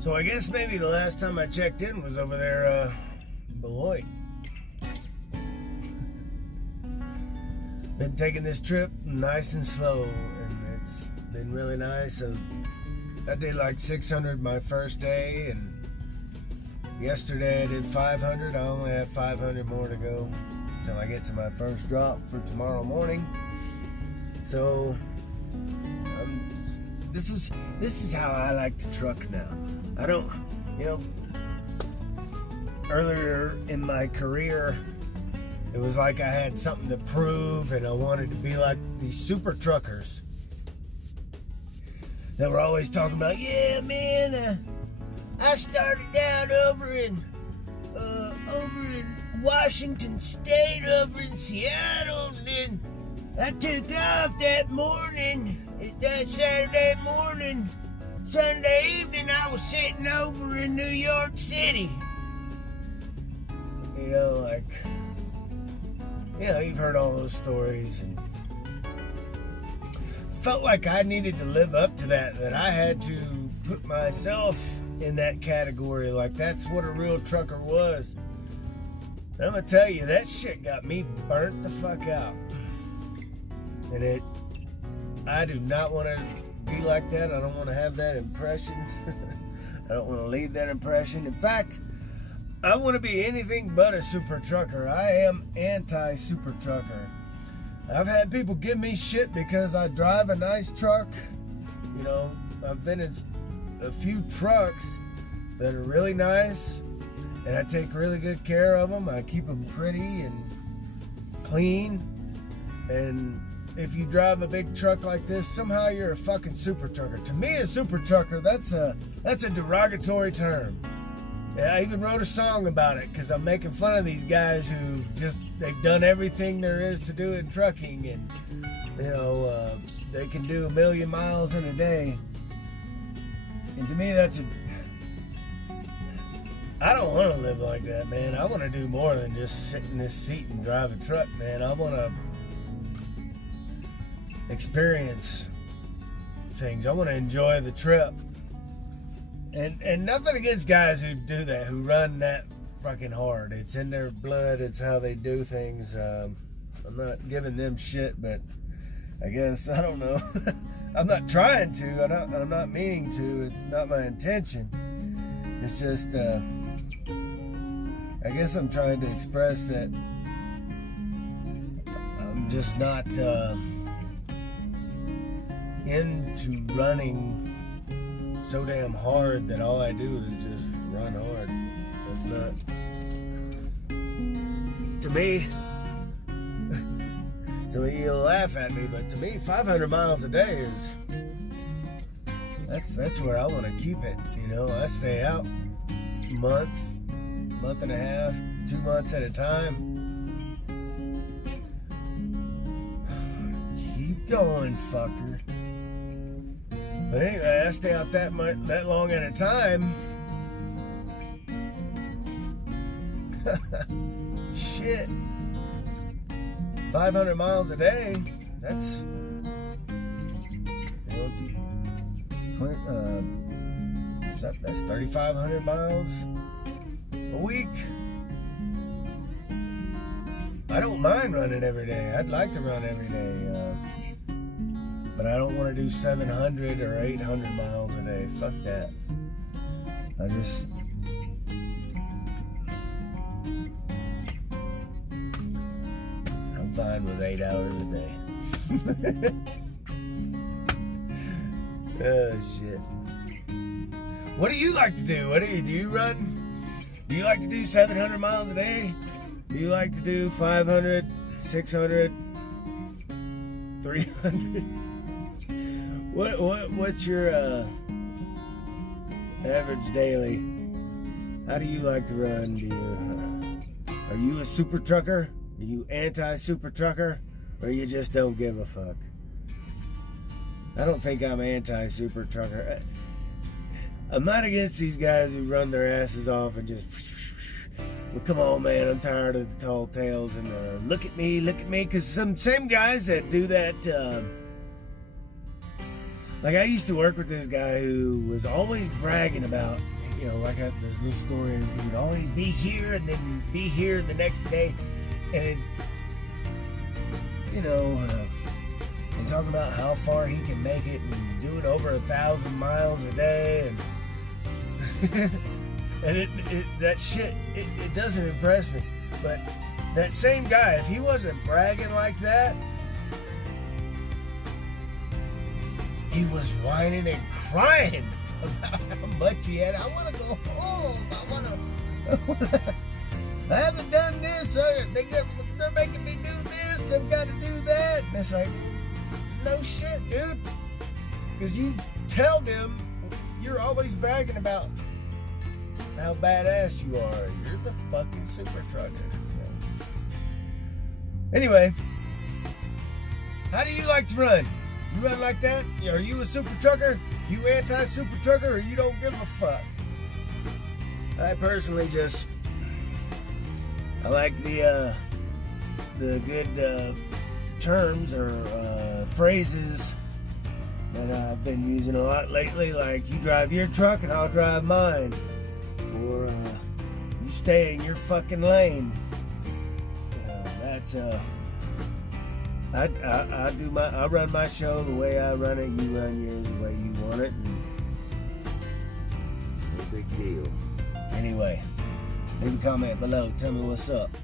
So I guess maybe the last time I checked in was over there, Beloit. Been taking this trip nice and slow, and it's been really nice. I did like 600 my first day, and yesterday I did 500. I only have 500 more to go until I get to my first drop for tomorrow morning. So this is how I like to truck now. I don't, earlier in my career, it was like I had something to prove, and I wanted to be like these super truckers that were always talking about, yeah, man, I started down over in Washington State, over in Seattle, and then I took off that morning, that Saturday morning. Sunday evening, I was sitting over in New York City. You've heard all those stories, and felt like I needed to live up to that I had to put myself in that category, like that's what a real trucker was. And I'm gonna tell you, that shit got me burnt the fuck out. And I do not want to be like that. I don't want to have that impression. I don't want to leave that impression. In fact, I want to be anything but a super trucker. I am anti-super trucker. I've had people give me shit because I drive a nice truck. I've been in a few trucks that are really nice, and I take really good care of them. I keep them pretty and clean. And if you drive a big truck like this, somehow you're a fucking super trucker. To me, a super trucker, that's a derogatory term. Yeah, I even wrote a song about it because I'm making fun of these guys they've done everything there is to do in trucking, and they can do 1 million miles in a day. And to me, I don't want to live like that, man. I want to do more than just sit in this seat and drive a truck, man. I want to experience things. I want to enjoy the trip. And nothing against guys who do that, who run that fucking hard. It's in their blood. It's how they do things. I'm not giving them shit, but I guess, I don't know. I'm not trying to. I'm not meaning to. It's not my intention. It's just, I guess I'm trying to express that I'm just not into running so damn hard that all I do is just run hard. That's not, to me, so you'll laugh at me, but to me, 500 miles a day that's where I want to keep it. I stay out month and a half, 2 months at a time. Keep going, fucker. But anyway, I stay out that long at a time. Shit. 500 miles a day. That's that's 3,500 miles a week. I don't mind running every day. I'd like to run every day. But I don't want to do 700 or 800 miles a day. Fuck that. I'm fine with 8 hours a day. Oh, shit. What do you like to do? Do you run? Do you like to do 700 miles a day? Do you like to do 500, 600, 300? What's your average daily? How do you like to run? Are you a super trucker? Are you anti-super trucker? Or you just don't give a fuck? I don't think I'm anti-super trucker. I'm not against these guys who run their asses off and just, well, come on, man, I'm tired of the tall tales and look at me, because some same guys that do that Like, I used to work with this guy who was always bragging about, you know, like this little story is he would always be here and then be here the next day. And it, you know, and talking about how far he can make it and doing over 1,000 miles a day. And, and that shit, it doesn't impress me. But that same guy, if he wasn't bragging like that, he was whining and crying about how much he had. I want to go home. I haven't done this. They're making me do this. I've got to do that. And it's like, no shit, dude. Because you tell them you're always bragging about how badass you are. You're the fucking SuperTrucker. Anyway, how do you like to run? You run like that? Are you a SuperTrucker? You anti-SuperTrucker, or you don't give a fuck? I personally just, I like the good terms or phrases that I've been using a lot lately, like you drive your truck and I'll drive mine, or you stay in your fucking lane. That's I run my show the way I run it. You run yours the way you want it. And no big deal. Anyway, leave a comment below. Tell me what's up.